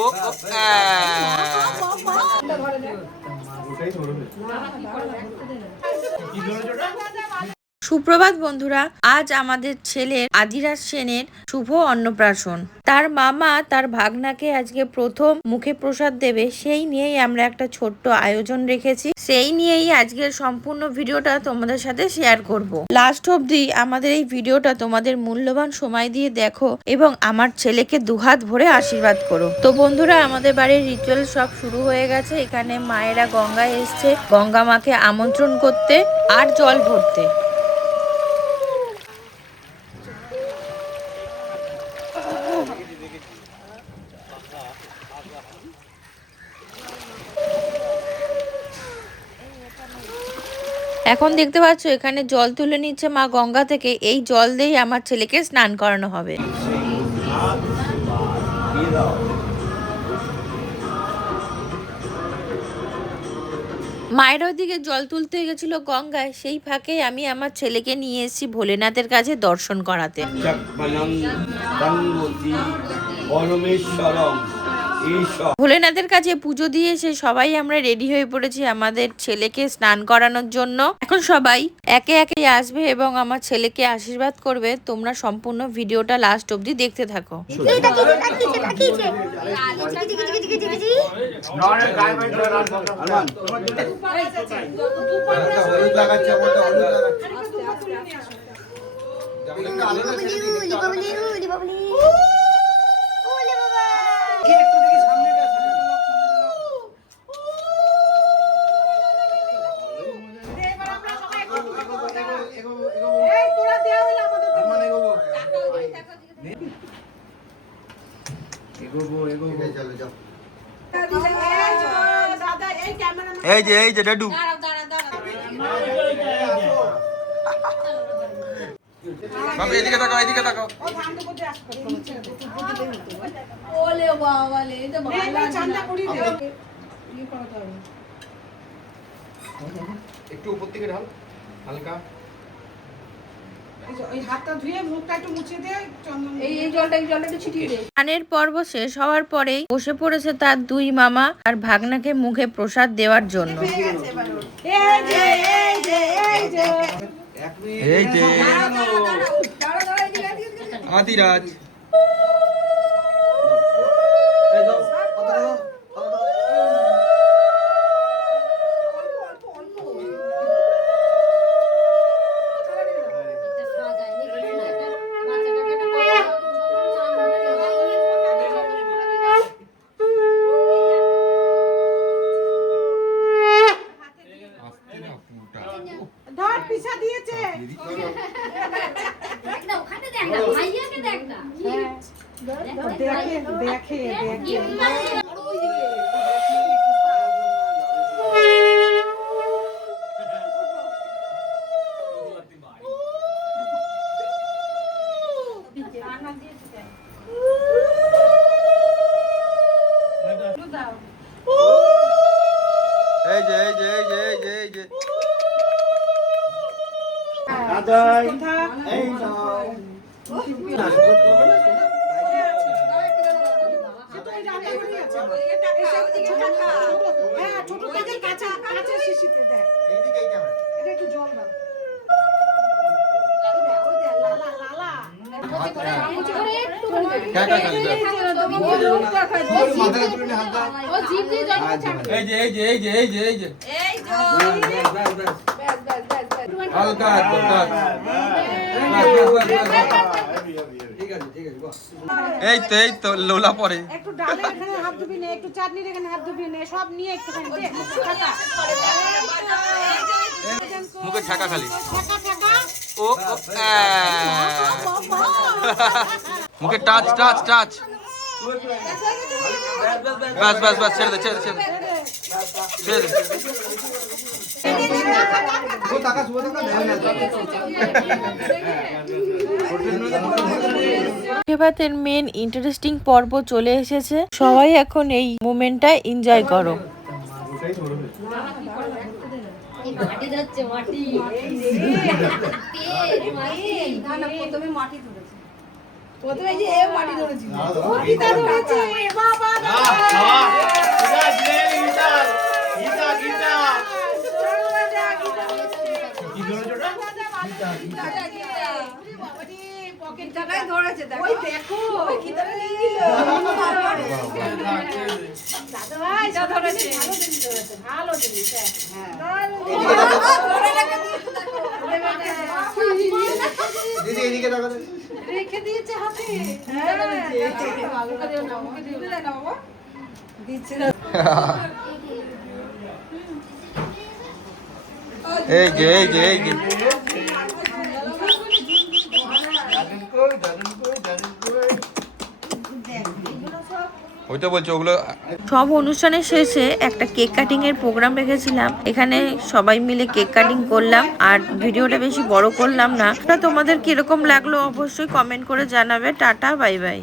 ও সুপ্রভাত বন্ধুরা, আজ আমাদের ছেলের আদিরাজ সেনের শুভ অন্নপ্রাশন। তার মামা তার ভাগনাকে আজকে প্রথম মুখে প্রসাদ দেবে, সেই নিয়েই আমরা একটা ছোট্ট আয়োজন রেখেছি। সেই নিয়েই আজকের সম্পূর্ণ ভিডিওটা তোমাদের সাথে শেয়ার করব। লাস্ট অবধি আমাদের এই ভিডিওটা তোমাদের মূল্যবান সময় দিয়ে দেখো এবং আমার ছেলেকে দুহাত ভরে আশীর্বাদ করো। তো বন্ধুরা, আমাদের বাড়ির রিচুয়াল সব শুরু হয়ে গেছে। এখানে মায়েরা গঙ্গায় এসছে গঙ্গা মাকে আমন্ত্রণ করতে আর জল ভরতে। এখন দেখতে পাচ্ছ এখানে জল তুলে নিচ্ছে মা গঙ্গা থেকে। এই জল দিয়েই আমার ছেলেকে স্নান করানো হবে। মায়ের ওইদিকে জল তুলতে গেছিল গঙ্গায়, সেই ফাঁকে আমি আমার ছেলেকে নিয়ে এসেছি ভোলেনাথের কাছে দর্শন করাতে। ভোলেনাথের কাছে পুজো দিয়ে এসে সবাই আমরা রেডি হয়ে পড়েছি আমাদের ছেলেকে স্নান করানোর জন্য। এখন সবাই একে একে আসবে এবং আমার ছেলেকে আশীর্বাদ করবে। তোমরা সম্পূর্ণ ভিডিওটা লাস্ট অবধি দেখতে থাকো। এই যে ডাডু বাবা, এদিকে তাকাও, এদিকে তাকাও। ওলে বাবা লে, এটা ভালো চান্দা করি দে। এই করতে হবে একটু উপর থেকে ঢাল হালকা। স্নানের পর্ব শেষ হওয়ার পরেই বসে পড়েছে তার দুই মামা আর ভাগনাকে মুখে প্রসাদ দেওয়ার জন্য। আদিরাজ এই তো লোলা পরে একটু ডালের এখানে হাত ধুবি নে, একটু চাটনির এখানে হাত ধুবি নে, সব নিয়ে একটুখানি দে। মুখে ছাকা খালি ও মুখে টাচ টাচ টাচ। বাস বাস বাস, ছেড়ে দে ছেড়ে দে ছেড়ে দে। ভাতের মেন ইন্টারেস্টিং পর্ব চলে এসেছে। সবাই এখন এই মোমেন্টটা এনজয় করো। প্রথমে যে মাটি ধরেছিল, বাবা দিদি এদিকে দেখো রেখে দিয়েছে হাতে। এই যে ওইটা বলছো ওগুলো। সব অনুষ্ঠানের শেষে একটা কেক কাটিং এর প্রোগ্রাম রেখেছিলাম, এখানে সবাই মিলে কেক কাটিং করলাম। আর ভিডিওটা বেশি বড় করলাম না। তোমাদের কিরকম লাগলো অবশ্যই কমেন্ট করে জানাবে। Tata, bye bye.